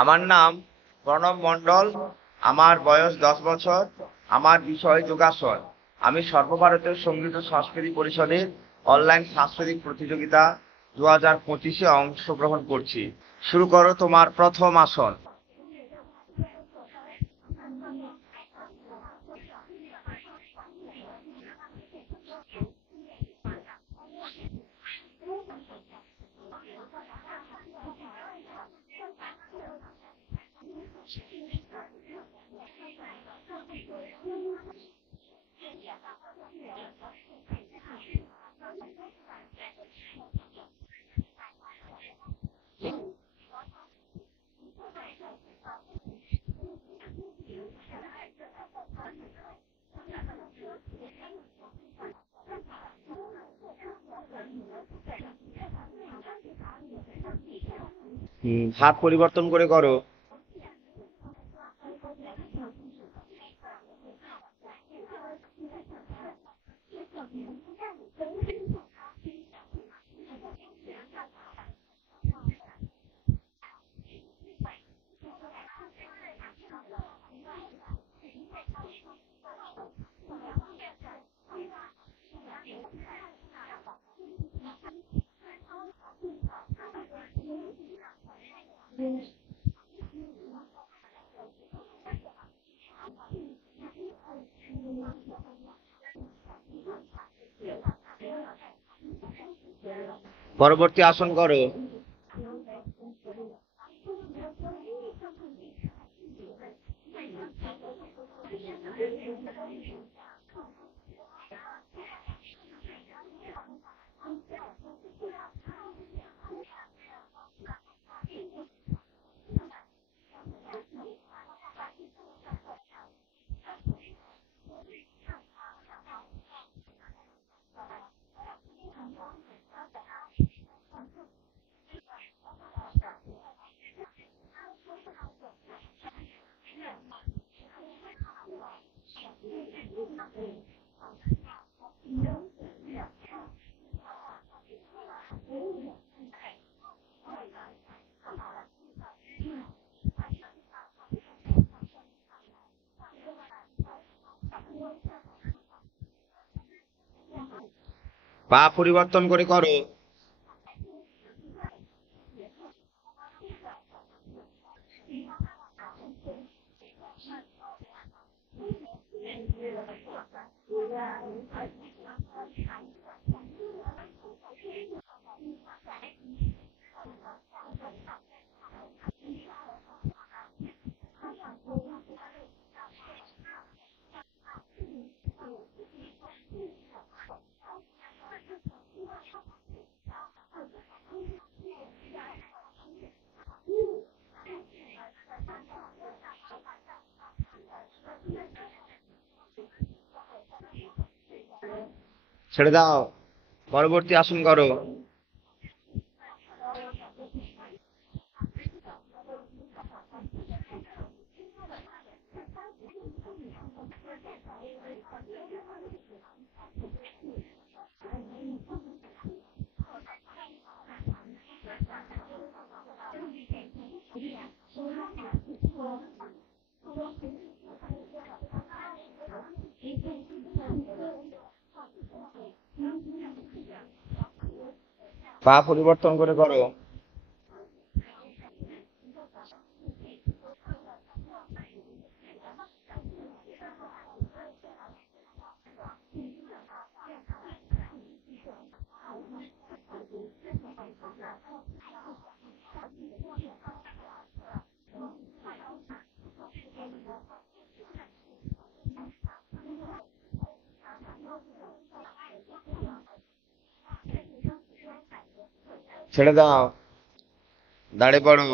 আমার নাম প্রণব মণ্ডল। আমার বয়স 10 বছর। আমার বিষয় যোগাসন। আমি সর্বভারতীয় সঙ্গীত ও সংস্কৃতি পরিষদের অনলাইন সাংস্কৃতিক প্রতিযোগিতা 2025-এ অংশগ্রহণ করছি। শুরু করো তোমার প্রথম আসন। হাত পরিবর্তন করে করো। পরবর্তী আসন করো। পা পরিবর্তন করে করো। ছেড়ে দাও। পরবর্তী আসন করো। পা পরিবর্তন করে করো। ছেড়ে দাও। দাঁড়িয়ে পড়ো।